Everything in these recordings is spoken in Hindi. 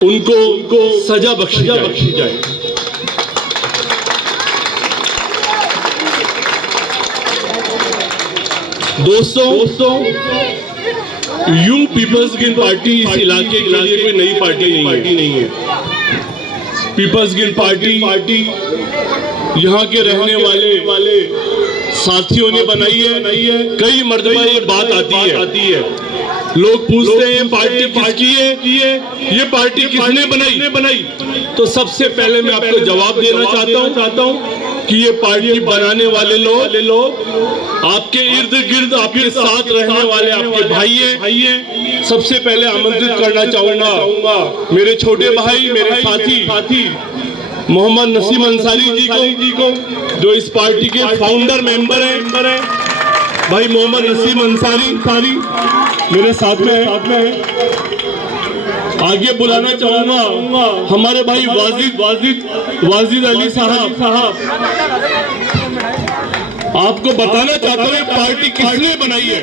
उनको सजा बख्शी जाए। दोस्तों यूं पीपल्स ग्रीन पार्टी इस इलाके के लिए कोई नई पार्टी नहीं है। पीपल्स ग्रीन पार्टी यहाँ के रहने वाले साथियों ने बनाई है। कई मर्तबा ये बात आती है, लोग पूछते हैं पार्टी किसकी है, ये पार्टी किसने बनाई। तो सबसे पहले मैं आपको जवाब देना चाहता हूँ कि ये पार्टी बनाने वाले लोग आपके इर्द गिर्द आपके साथ रहने वाले आपके भाई हैं। सबसे पहले आमंत्रित करना चाहूंगा मेरे छोटे भाई, मेरे साथी मोहम्मद नसीम अंसारी जी को, जो इस पार्टी के फाउंडर मेंबर हैं। भाई मोहम्मद नसीम अंसारी मेरे साथ में है। आगे बुलाना चाहूंगा हमारे भाई वाजिद अली साहब। आपको बताना चाहता हूँ पार्टी किसने बनाई है,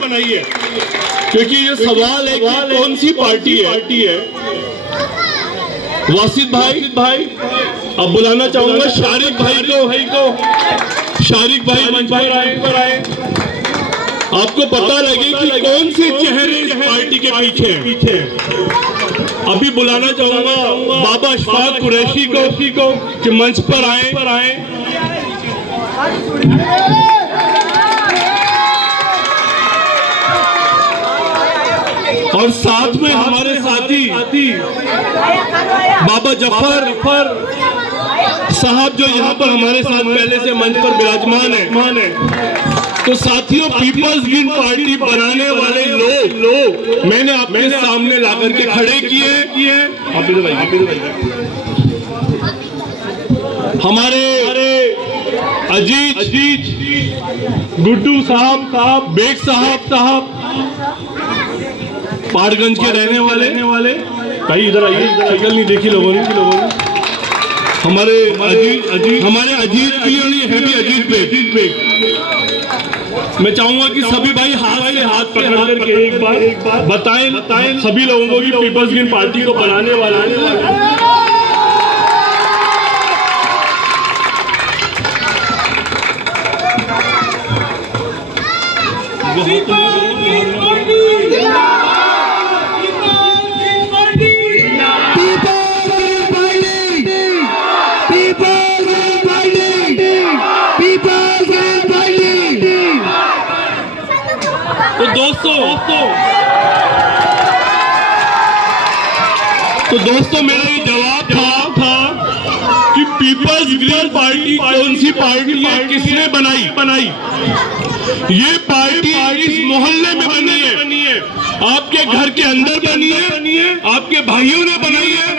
क्योंकि ये सवाल है कि कौन सी पार्टी है। वासिद भाई अब बुलाना चाहूंगा शारिक भाई को। शारिक भाई मंच पर आए। आपको पता लगे कि कौन से चेहरे इस पार्टी के पीछे हैं। अभी बुलाना चाहूंगा बाबा अशफाक कुरैशी को कि मंच पर आए। और साथ में हमारे साथी बाबा जफर साहब, जो यहाँ पर हमारे साथ पहले से मंच पर विराजमान है। तो साथियों, पीपल्स ग्रीन पार्टी बनाने वाले लोग मैंने आपके सामने लाकर के खड़े किए। हमारे अजीज गुड्डू साहब, बेग साहब पहाड़गंज के रहने वाले भाई, इधर आइए, शक्ल नहीं देखी लोगों ने। हमारे अजीज अजीज बेग। मैं चाहूंगा कि सभी भाई हाथ पकड़ करके एक बार बताएं सभी लोगों को कि पीपल्स ग्रीन पार्टी को बनाने वाले तो दोस्तों मेरा ये जवाब था कि पीपल्स ग्रीन पार्टी कौन सी पार्टी है, किसने बनाई। ये पार्टी इस मोहल्ले में बनी है, आपके घर के अंदर बनी है, आपके भाइयों ने बनाई है।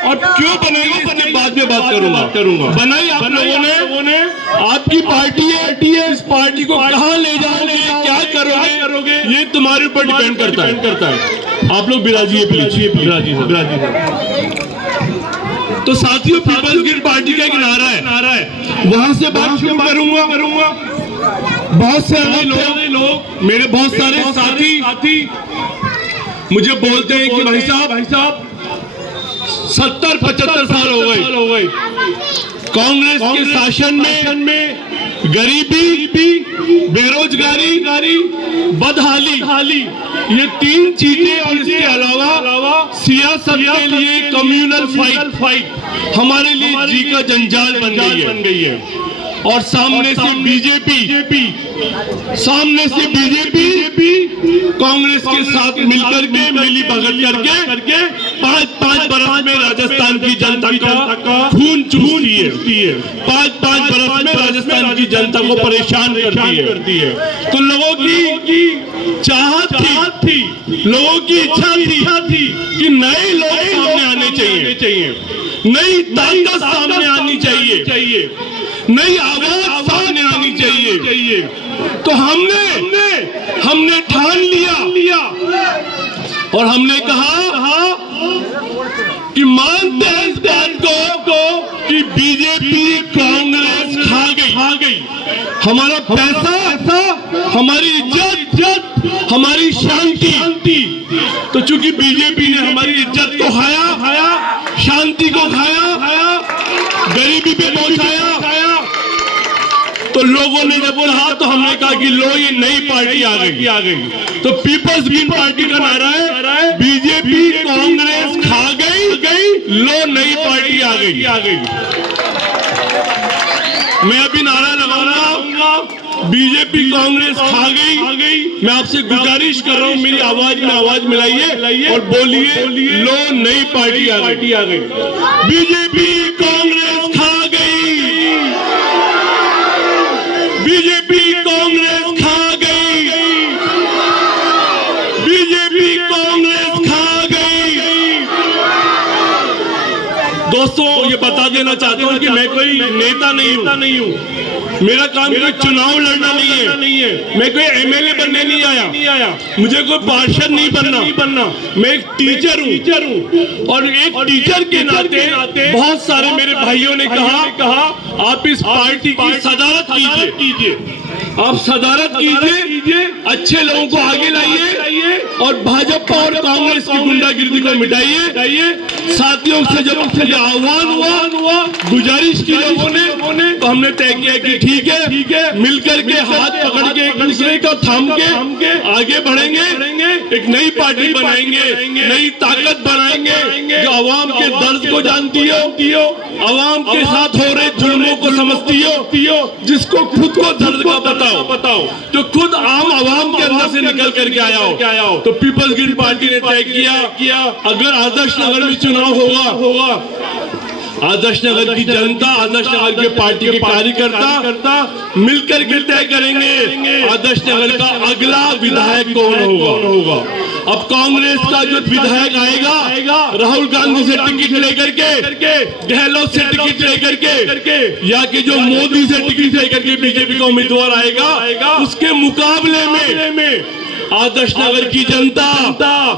और क्यों बनाई है इसके बाद में बात करूंगा। बनाई आप लोगों ने, आपकी पार्टी है। इस पार्टी को कहाँ ले जाओगे, क्या करोगे, ये तुम्हारे ऊपर डिपेंड करता है। आप लोग बिराजिए बिराजिए। तो साथियों, पीपल्स ग्रीन पार्टी का एक नारा है, वहां से बात शुरू करूंगा। बहुत सारे लोग मेरे बहुत सारे साथी मुझे बोलते हैं कि भाई साहब 70-75 साल हो गए कांग्रेस के शासन में। गरीबी, बेरोजगारी, बदहाली, ये 3 चीजें और इसके अलावा सियासत के लिए कम्युनल फाइट हमारे लिए जी का जंजाल बन गई है। और सामने से बीजेपी कांग्रेस के साथ मिलकर के मिली भगत करके 5 बरस में राजस्थान की जनता का खून चूसती है। 5 बरस में राजस्थान की जनता को परेशान करती है। तो लोगों की चाहत थी, लोगों की इच्छा थी कि नए लोग सामने आने चाहिए, नई ताकत सामने आनी चाहिए, नई आवाज सामने आनी चाहिए। तो हमने ठान लिया और हमने कहा कि मानते हैं इस बात को कि बीजेपी कांग्रेस खा गई। हमारा पैसा, हमारी इज्जत, हमारी शांति। तो चूंकि बीजेपी ने हमारी इज्जत को खाया, शांति को खाया, गरीबी पे पहुंचाया। तो लोगों ने जब कहा तो हमने कहा कि लो ये नई पार्टी आ गई। तो पीपल्स ग्रीन पार्टी का नारा है बीजेपी कांग्रेस खा गई, लो नई पार्टी आ गई। मैं अभी नारा लगाऊंगा बीजेपी कांग्रेस खा गई। मैं आपसे गुजारिश कर रहा हूं मेरी आवाज में आवाज मिलाइए और बोलिए लो नई पार्टी आ गई। बीजेपी कांग्रेस खा गई, बीजेपी कांग्रेस खा गई, बीजेपी कांग्रेस खा गई। दोस्तों ये बता देना चाहता हूं कि मैं कोई नेता नहीं हूं। मेरा काम कोई चुनाव लड़ना नहीं है। मैं कोई एमएलए बनने नहीं आया। मुझे कोई पार्षद नहीं बनना। मैं एक टीचर हूं और एक टीचर के नाते बहुत सारे मेरे भाइयों ने कहा आप इस पार्टी की सदारत कीजिए, आप सदारत कीजिए, अच्छे लोगों को आगे लाइए और भाजपा और कांग्रेस की गुंडागिर्दी को मिटाइए। साथियों से जब आह्वान हुआ, गुजारिश की लोगों ने, तो हमने तय किया कि ठीक है, मिलकर के हाथ पकड़ के एक दूसरे का थाम के आगे बढ़ेंगे, एक नई पार्टी बनाएंगे, नई ताकत बनाएंगे जो आवाम के दर्द को जानती हो, आवाम के साथ हो रहे जुल्मों को समझती हो, जिसको खुद को दर्द का बताओ, जो खुद आम आवाम के अंदर से निकल करके आया हो। तो पीपल्स ग्रीन पार्टी ने तय किया अगर आदर्श नगर में चुनाव होगा, आदर्श नगर की जनता, आदर्श नगर के पार्टी के कार्यकर्ता मिलकर के तय करेंगे आदर्श नगर का अगला विधायक कौन होगा। अब कांग्रेस का जो विधायक आएगा राहुल गांधी से टिकट लेकर के, गहलोत से टिकट लेकर के, या कि जो मोदी से टिकट लेकर के बीजेपी का उम्मीदवार आएगा, उसके मुकाबले में आदर्श नगर की जनता,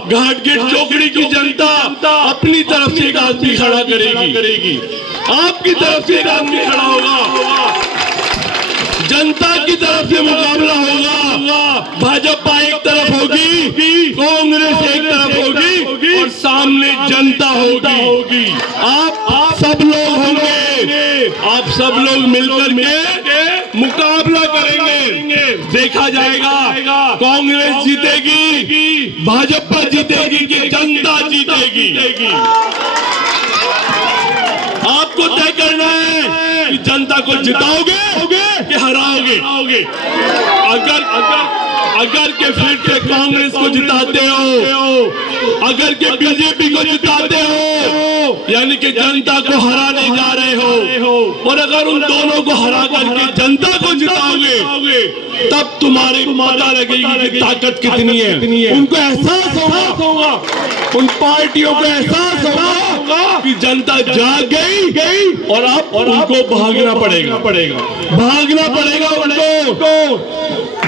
घाटगेट चौकड़ी की जनता अपनी तरफ से एक आदमी खड़ा करेगी। आपकी तरफ से एक आदमी खड़ा होगा, जनता की तरफ से मुकाबला होगा। भाजपा एक तरफ होगी, कांग्रेस एक तरफ होगी और सामने जनता होगी। आप सब लोग होंगे, आप सब लोग मिलकर के मुकाबला करेंगे। देखा जाएगा कांग्रेस जीतेगी, भाजपा जीतेगी कि जनता जीतेगी। आपको तय करना है कि जनता को जिताओगे कि हराओगे। अगर के फिर से कांग्रेस को जिताते हो, अगर के बीजेपी को जिताते हो, यानी कि जनता को हराने जा रहे हो, और अगर उन दोनों को हरा करके जनता को जिताओगे, तब तुम्हारी पता लगेगी कि ताकत कितनी है। उनको एहसास होगा, उन पार्टियों को एहसास होगा कि जनता जाग गई और अब उनको भागना पड़ेगा उनको।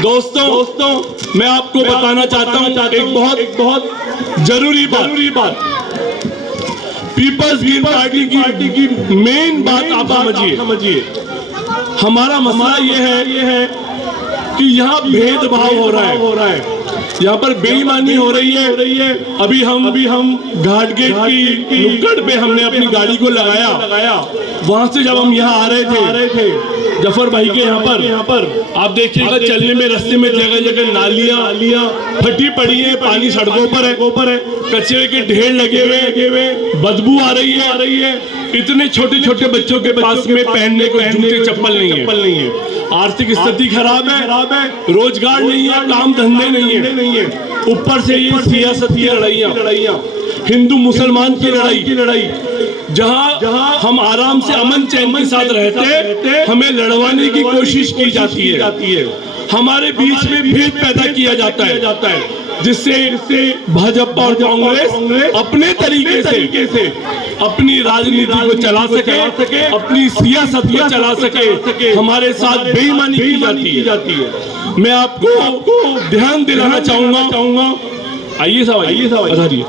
दोस्तों मैं आपको बताना चाहता हूं एक बहुत जरूरी बात। पीपल्स ग्रीन पार्टी की मेन बात आप समझिए। हमारा मसला ये है कि यहाँ भेदभाव हो रहा है, यहाँ पर बेईमानी हो रही है। अभी हम घाटगेट की नुक्कड़ पे हमने अपनी गाड़ी को लगाया। वहां से जब हम यहाँ आ रहे थे जफर भाई के यहाँ पर आप देखिएगा चलने में रास्ते में जगह जगह नालियां फटी पड़ी है, पानी सड़कों पर है, कचरे के ढेर लगे हुए, बदबू आ रही है। इतने छोटे छोटे बच्चों के पास में पहनने को जूते चप्पल नहीं है। आर्थिक स्थिति खराब है, रोजगार नहीं है, काम धंधे नहीं है। ऊपर से ये सियासत की लड़ाइयाँ, हिंदू मुसलमान की लड़ाई, जहां हम आराम से अमन चैन के साथ रहते हमें लड़वाने की कोशिश की जाती है। हमारे बीच में भेद पैदा किया जाता है, जिससे भाजपा और कांग्रेस अपने तरीके से अपनी राजनीति को चला सके, अपनी सियासत को चला सके। हमारे साथ बेईमानी की जाती है। मैं आपको ध्यान दिलाना चाहूंगा। आइए साहब आधारिए।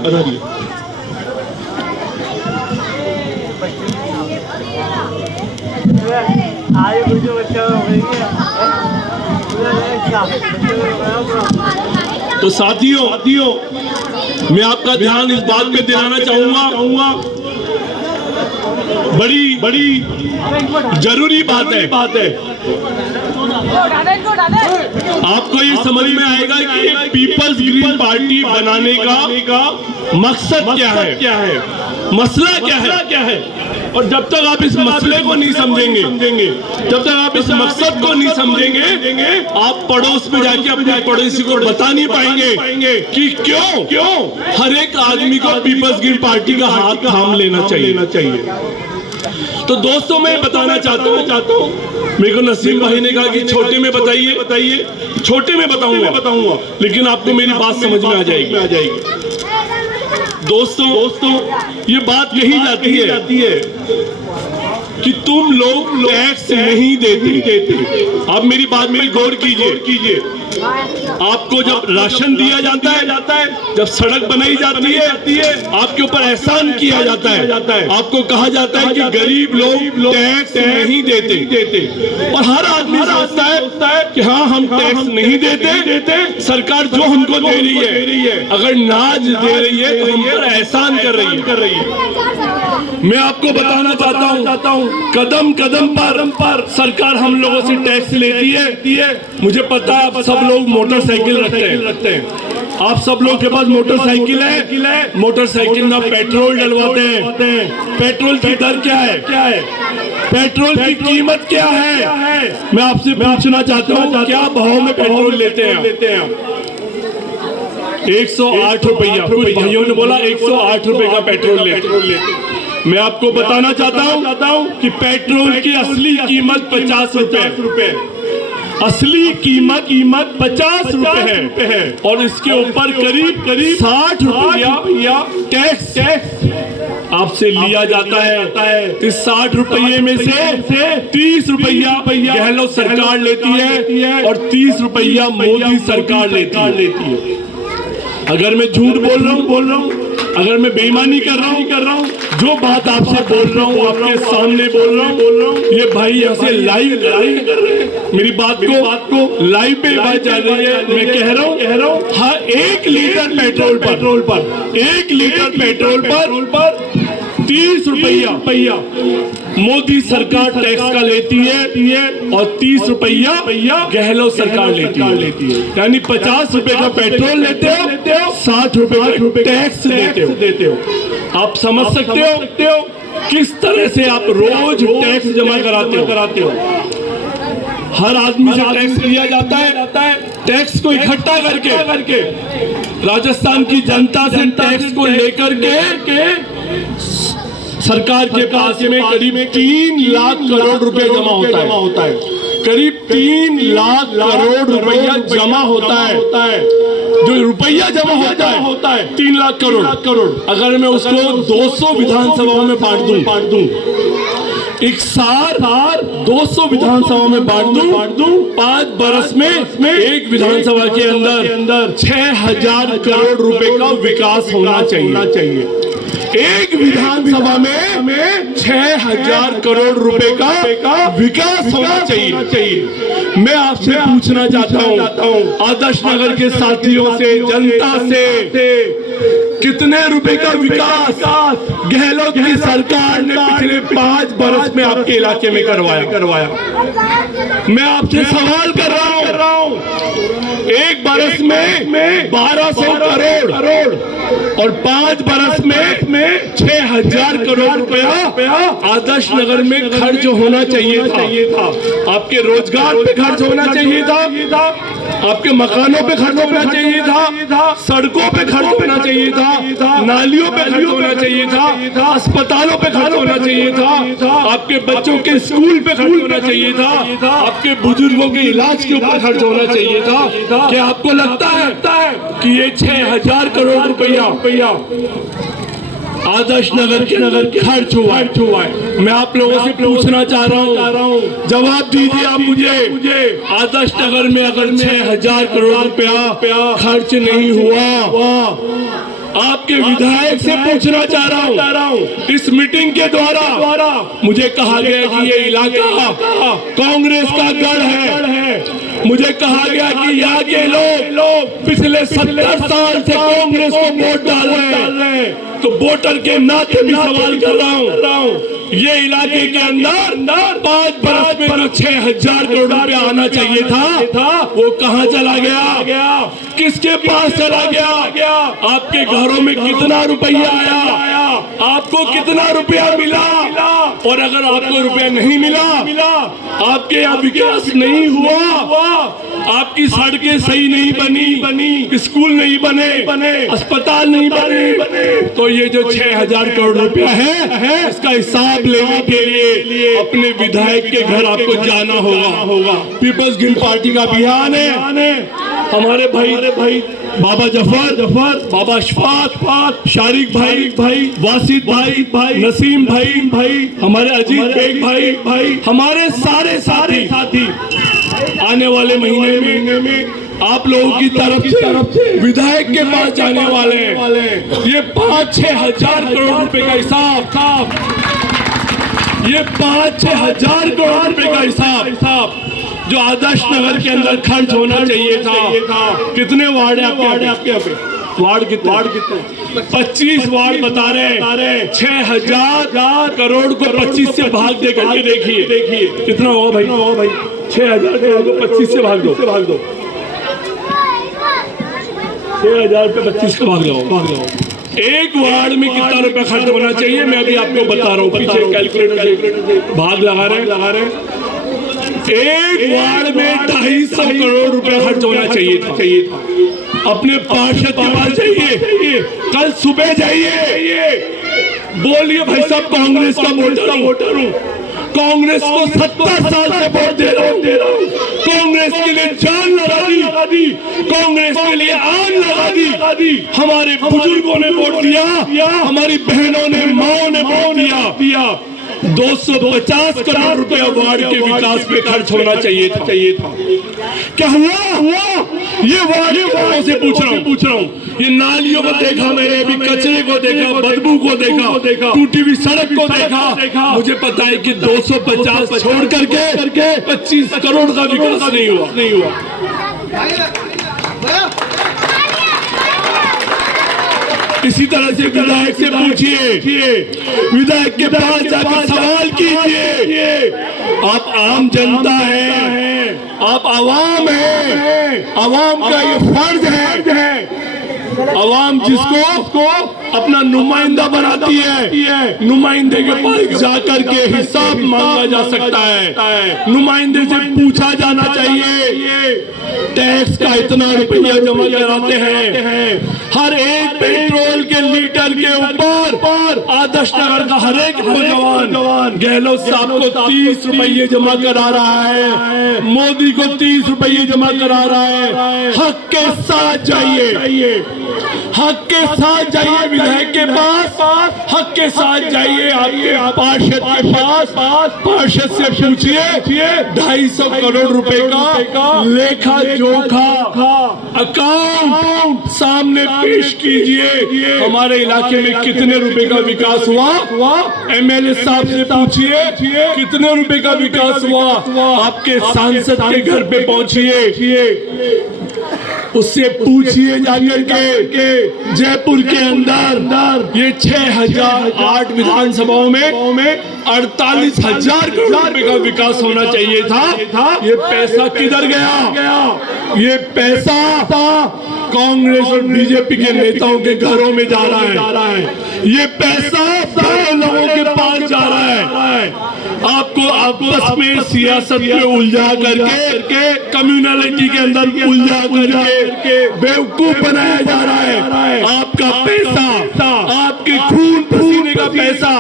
तो साथियों मैं आपका ध्यान इस बात पे दिलाना चाहूंगा बड़ी जरूरी बात है। आपको ये समझ में आएगा कि पीपल्स ग्रीन पार्टी बनाने का मकसद क्या है, मसला क्या है। और जब तक आप इस मसले को नहीं समझेंगे, जब तक आप इस मकसद को नहीं समझेंगे, आप पड़ोस में जाके अपने पड़ोसी को बता नहीं पाएंगे कि क्यों हर एक आदमी को पीपल्स ग्रीन पार्टी का हाथ थाम लेना चाहिए। तो दोस्तों, मैं बताना चाहता हूँ, मेरे को नसीम भाई ने कहा कि छोटे में बताइए, छोटे में बताऊंगा, लेकिन आपको मेरी बात समझ में आ जाएगी। दोस्तों, ये बात कही जाती है कि तुम लोग टैक्स नहीं देते। आप मेरी बात में गौर कीजिए। आपको जब राशन दिया जाता है, जब सड़क बनाई जाती है, आपके ऊपर एहसान किया जाता है, आपको कहा जाता है कि गरीब लोग टैक्स नहीं देते, और हर आदमी सोचता है कि हाँ, हम टैक्स नहीं देते, सरकार जो हमको दे रही है, अगर नाज दे रही है तो हम पर एहसान कर रही है। मैं आपको बताना चाहता हूँ, कदम कदम पर सरकार हम लोगों से टैक्स लेती है। मुझे पता है आप सब लोग मोटरसाइकिल रखते हैं, आप सब लोग के पास मोटरसाइकिल है, मोटरसाइकिल में पेट्रोल डलवाते हैं। पेट्रोल की दर क्या है, पेट्रोल की कीमत क्या है, मैं आपसे पूछना चाहता हूँ, क्या भाव में पेट्रोल लेते हैं? 108 रुपया। कुछ भाइयों ने बोला 108 रुपए का पेट्रोल लेते। मैं आपको बताना चाहता हूँ कि पेट्रोल की असली कीमत 50 रुपए, असली कीमत 50 रुपए है, और इसके ऊपर करीब 60 रुपया टैक्स आपसे लिया जाता है। इस 60 रुपये में से 30 रुपया गहलोत सरकार लेती है और 30 रुपया मोदी सरकार लेती है। अगर मैं झूठ बोल रहा हूँ, अगर मैं बेईमानी कर रहा हूँ, जो बात आपसे बोल रहा हूँ आपके सामने बोल रहा हूँ, ये भाई यहाँ से लाइव कर रहे हैं, मेरी बात को लाइव पे बात चल रही है। मैं कह रहा हूँ हर 1 लीटर पेट्रोल पर 1 लीटर पेट्रोल पर 30 रुपया मोदी सरकार टैक्स का लेती है और 30 रुपया गहलोत सरकार लेती है। यानी 50 रुपए का पेट्रोल लेते हो, 60 रुपए का टैक्स देते हो। आप समझ सकते हो किस तरह से आप रोज टैक्स जमा कराते हो। हर आदमी से टैक्स लिया जाता है, टैक्स को इकट्ठा करके राजस्थान की जनता से टैक्स को लेकर के सरकार के पास में करीब 3 लाख करोड़ रुपए जमा होता है। करीब 3 लाख करोड़ रुपया जमा होता है। जो रुपया जमा होता है 3 लाख करोड़। अगर मैं उसको 200 विधानसभाओं में बांट दूं, एक सार 200 विधानसभा में बांट दूं, 5 बरस में एक विधानसभा के अंदर 6000 करोड़ रुपए का विकास होना चाहिए। एक विधानसभा में 6000 करोड़ रुपए का विकास होना चाहिए। मैं आपसे पूछना चाहता हूँ आदर्श नगर के साथियों से, जनता से, कितने रुपए का विकास गहलोत की सरकार ने पिछले 5 बरस में आपके इलाके में करवाया? मैं आपसे सवाल कर रहा हूँ, एक बरस में 1200 करोड़ और 5 बरस में 6000 करोड़ रुपया आदर्श नगर में खर्च होना चाहिए था। आपके रोजगार पे खर्च होना चाहिए था, आपके मकानों पे खर्च होना चाहिए था, सड़कों पे खर्च होना चाहिए था, नालियों पे खर्च होना चाहिए था, अस्पतालों पे खर्च होना चाहिए था, आपके बच्चों के स्कूल पे खर्च होना चाहिए था, आपके बुजुर्गों के इलाज के ऊपर खर्च होना चाहिए था। क्या आपको लगता है कि ये 6000 करोड़ रुपया आदर्श नगर के खर्च हुआ है? मैं आप लोगों से पूछना चाह रहा हूँ, जवाब दीजिए आप मुझे। आदर्श नगर में अगर 6000 करोड़ रुपया खर्च नहीं हुआ, आपके विधायक से पूछना चाह रहा हूँ, इस मीटिंग के द्वारा मुझे कहा गया कि ये इलाका कांग्रेस का गढ़ है। मुझे कहा गया कि यहाँ के लोग पिछले 70 साल से कांग्रेस को वोट डाल रहे हैं। तो वोटर के नाते भी सवाल कर रहा हूँ, ये इलाके के अंदर 5 बरस में जो 6,000 करोड़ रुपया आना चाहिए था वो कहाँ चला गया? किसके पास चला गया? आपके घरों में कितना रुपया आया? आपको कितना रुपया मिला? और अगर आपको रुपया नहीं मिला, आपके यहाँ विकास नहीं हुआ, आपकी सड़कें सही नहीं बनी, स्कूल नहीं बने, अस्पताल नहीं बने, तो ये जो 6,000 करोड़ रुपया है इसका हिसाब लेने के लिए अपने विधायक के घर आपको जाना होगा। पीपल्स गिल्ड पार्टी का अभियान है। हमारे भाई बाबा जफर, बाबा अशफाक, शारिक भाई, वासिद भाई, नसीम भाई, हमारे अजीत बेग भाई, हमारे सारे साथी आने वाले महीने में आप लोगों की तरफ से विधायक के पास जाने वाले हैं। ये 5-6 हजार करोड़ रुपए का हिसाब, ये 5-6 हजार करोड़ रुपए का हिसाब जो आदर्श नगर के अंदर खर्च होना चाहिए था। कितने वार्ड है आपके यहाँ पे? वार्ड कितने? 25 वार्ड बता रहे। 6,000 करोड़ को 25 से भाग दे करके देखिए कितना होगा भाई? 6,000 करोड़ को 25 से भाग दो। 6,000 पे 25 को भाग दो। एक वार्ड में कितना रुपया खर्च होना चाहिए मैं अभी आपको बता रहा हूँ। पीछे कैलकुलेटर भाग लगा रहे। एक वार्ड में 250 करोड़ रुपया खर्च होना चाहिए था। अपने पार्षद के पास जाइए, कल सुबह जाइए, बोलिए भाई साहब कांग्रेस का वोटर हूँ, कांग्रेस को 70 साल से वोट दे रहा हूँ, कांग्रेस के लिए जान लगा दी, कांग्रेस के लिए आन लगा दी। हमारे बुजुर्गों ने वोट दिया, हमारी बहनों ने, माओ ने वोट दिया। 250 करोड़ रुपया वार्ड के विकास पे खर्च होना चाहिए था। क्या हुआ? ये वार्ड से पूछ रहा हूँ। ये नालियों को देखा मैंने, अभी कचरे को देखा, बदबू को देखा, टूटी हुई सड़क को देखा। मुझे पता है कि 250 छोड़ करके 25 करोड़ का विकास नहीं हुआ। इसी तरह से विधायक से पूछिए, विधायक के पास जाकर सवाल कीजिए। आप आम जनता है, आप आवाम है, आवाम का ये फर्ज है। आवाम जिसको अपना नुमाइंदा बनाती है, नुमाइंदे के पास जाकर के हिसाब मांगा जा सकता है, नुमाइंदे से पूछा जाना चाहिए टैक्स का इतना रुपया जमा कराते हैं। हर एक पेट्रोल के लीटर के ऊपर आदर्श नगर का हर एक नौजवान गहलोत साहब को 30 रुपये जमा करा रहा है, मोदी को 30 रुपये जमा करा रहा है। हक के साथ जाइए, हक के साथ जाइए विधायक के पास, हक के साथ जाइए आपके पार्षद के पास, पार्षद से पूछिए 250 करोड़ रुपए का लेखा जोखा अकाउंट सामने पेश कीजिए। हमारे इलाके में कितने रुपए का विकास हुआ? एमएलए साहब से पूछिए कितने रुपए का विकास हुआ। आपके सांसद के घर पे पहुंचिए, उससे पूछिए जाकर के जयपुर के अंदर ये 6,008 विधानसभाओं में 48,000 करोड़ रुपए का विकास होना चाहिए था। ये पैसा किधर गया? ये पैसा कांग्रेस और बीजेपी के नेताओं के घरों में जा रहा है। ये पैसा बड़े लोगों के पास जा रहा है। आपको आपस में सियासत में उलझा करके, कम्युनलिटी के अंदर उलझा करके बेवकूफ बनाया जा रहा है। आपका पैसा, आपके खून पसीने का पैसा,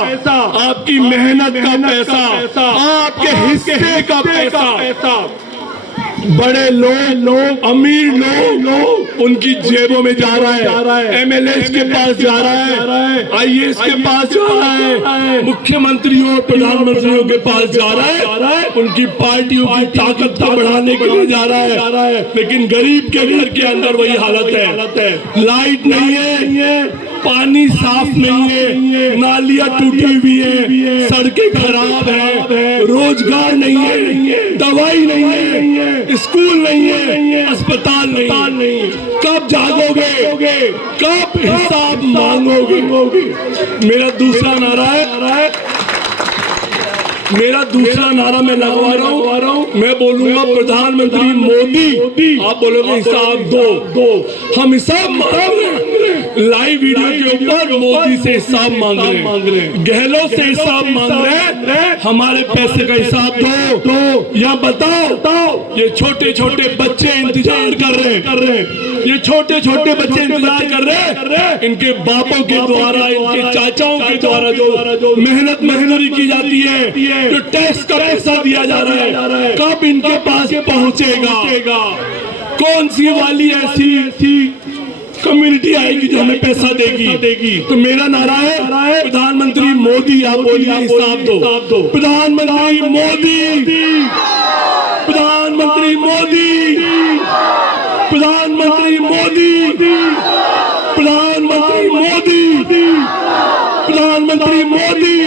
आपकी मेहनत का पैसा, आपके हिस्से का पैसा बड़े लोग, अमीर लोग उनकी जेबों में जा रहा है। एमएलए के पास जा रहा है, आईएएस के पास जा रहा है, मुख्यमंत्रियों और प्रधानमंत्रियों के पास जा रहा है। उनकी पार्टियों की ताकत को बढ़ाने के लिए जा रहा है। लेकिन गरीब के घर के अंदर वही हालत है। लाइट नहीं है, पानी साफ नहीं है, नालियां टूटी हुई है, सड़कें खराब है, रोजगार नहीं है, दवाई नहीं है, स्कूल नहीं है, अस्पताल नहीं। कब जागोगे, कब हिसाब मांगोगे? मेरा दूसरा नारा मैं लगवा रहा हूँ। मैं बोलूंगा प्रधानमंत्री मोदी, आप बोलोगे हिसाब दो। हम हिसाब मांग रहे हैं, लाइव वीडियो के ऊपर मोदी से हिसाब मांग रहे हैं, गहलोत से हिसाब मांग रहे हैं, हमारे पैसे का हिसाब दो। या बताओ, ये छोटे छोटे बच्चे इंतजार कर रहे हैं, ये छोटे छोटे बच्चे इंतजार कर रहे हैं, इनके बापों के द्वारा, इनके चाचाओं के द्वारा जो मेहनत मजदूरी की जाती है, जो टैक्स का पैसा दिया जा रहा है, कब इनके पास पहुंचेगा? कौन सी वाली ऐसी कम्युनिटी आएगी जो हमें पैसा देगी? तो मेरा नारा है प्रधानमंत्री मोदी, आप बोलिए हिसाब दो। प्रधानमंत्री मोदी, प्रधानमंत्री मोदी, प्रधानमंत्री मोदी, प्रधानमंत्री मोदी, प्रधानमंत्री मोदी,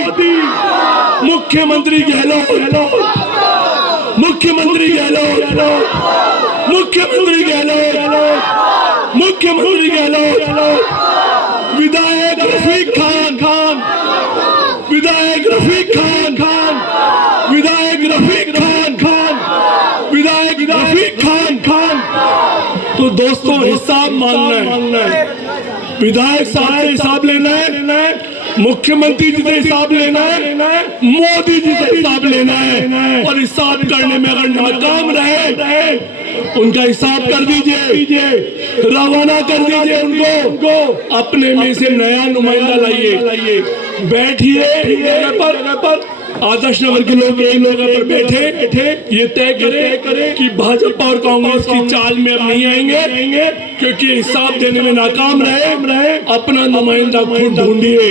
मुख्यमंत्री गहलोत, मुख्यमंत्री गहलोत, मुख्यमंत्री गहलोत, मुख्यमंत्री गहलोत, विधायक रफीक खान, विधायक रफीक खान, विधायक रफीक खान, विधायक रफीक खान। तो दोस्तों हिसाब मांगना है, विधायक साहब से हिसाब लेना है, मुख्यमंत्री जी से हिसाब लेना है, मोदी जी से हिसाब लेना है, और हिसाब करने में अगर नाकाम रहे उनका हिसाब कर दीजिए, रवाना कर दीजिए उनको, अपने में से नया नुमाइंदा लाइए, बैठिए जगह पर, आदर्श नगर के लोग इन लोगों पर बैठे ये तय करें कि भाजपा और कांग्रेस की चाल में अब नहीं आएंगे, क्योंकि हिसाब देने में नाकाम रहे। अपना नुमाइंदा खुद ढूंढिए,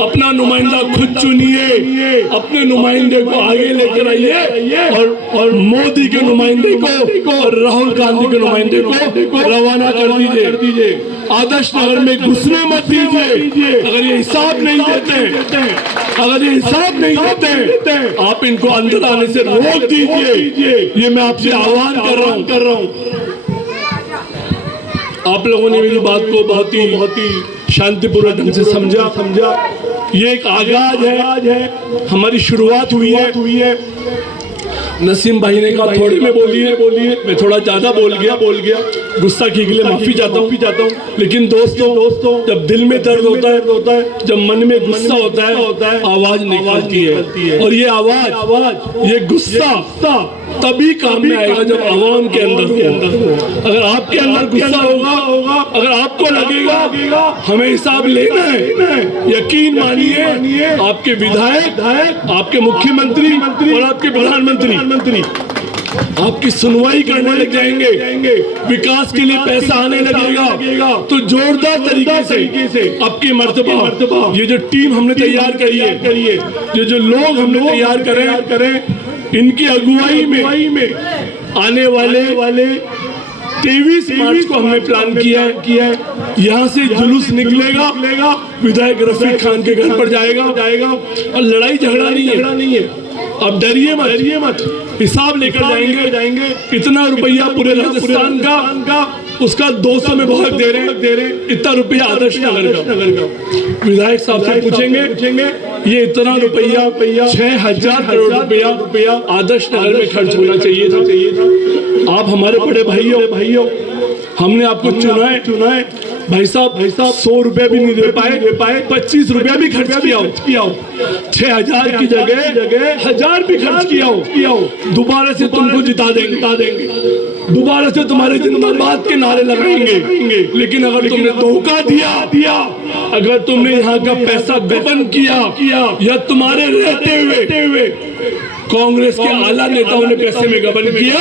अपना नुमाइंदा खुद चुनिए, अपने नुमाइंदे को आगे लेकर आइए, और मोदी के नुमाइंदे को और राहुल गांधी के नुमाइंदे को रवाना कर दीजिए। आदर्श नगर में घुसने मत दीजिए। अगर ये हिसाब नहीं देते, अगर ये हिसाब नहीं देते, आप इनको अंदर आने से रोक दीजिए। ये मैं आपसे आह्वान कर रहा हूँ। आप लोगों ने मेरी बात को बहुत ही शांतिपूर्वक ढंग से समझा। ये एक आगाज है, हमारी शुरुआत हुई है। नसीम भाई ने कहा थोड़े में बोलिए, मैं थोड़ा ज्यादा बोल गया, गुस्ताखी के लिए माफी चाहता हूँ। लेकिन दोस्तों जब दिल में दर्द होता है, जब मन में गुस्सा होता है, आवाज निकलती है, और ये आवाज, ये गुस्सा तभी काम में आएगा जब आवाम के अंदर हो। अगर आपके अंदर गुस्सा होगा, अगर आपको लगेगा हमें हिसाब लेना है, यकीन मानिए आपके विधायक, आपके मुख्यमंत्री और आपके प्रधानमंत्री आपकी सुनवाई करने लग जाएंगे, विकास के लिए पैसा आने लगेगा। तो जोरदार तरीके से आपकी मर्तबा ये जो टीम हमने तैयार करी है, ये जो लोग हमने तैयार करें, इनकी अगुवाई में आने वाले 23 मार्च को हमने प्लान किया है। यहाँ से जुलूस निकलेगा, विधायक रफीक खान के घर पर जाएगा, और लड़ाई झगड़ा नहीं है। अब डरिए मत, हिसाब लेकर जाएंगे। इतना रुपया पूरे राजस्थान का, उसका 200 में भाग दे रहे, इतना रुपया आदर्श नगर का। विधायक साहब से पूछेंगे ये इतना रुपया 6000 करोड़ रुपया आदर्श नगर में खर्च होना चाहिए था। आप हमारे बड़े भाइयों, हमने आपको चुना है। भाई साहब 100 रुपया भी नहीं दे पाए, 25 रुपया भी खर्च किया हो, 6000 की जगह 1000 भी खर्च किया हो। दोबारा से तुमको जिता देंगे, दोबारा से तुम्हारे जिंदाबाद के नारे लगाएंगे। लेकिन अगर तुमने धोखा दिया, अगर तुमने यहाँ का पैसा गबन किया, या तुम्हारे रहते हुए कांग्रेस के आला नेताओं ने पैसे में गबन किया,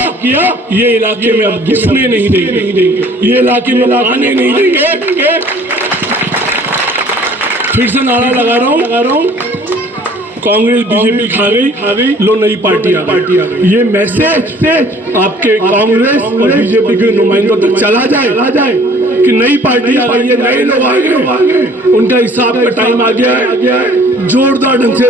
ये इलाके में अब घुसने नहीं देंगे, ये इलाके में आने नहीं देंगे। फिर से नारा लगा रहा हूँ, कांग्रेस बीजेपी खा गई, लो नई पार्टी आ गई। ये मैसेज आपके कांग्रेस और बीजेपी के नुमाइंदों तक चला जाए कि नई पार्टी आ गई है, नए लोग आ गए, उनका हिसाब का टाइम आ गया है, जोरदार ढंग से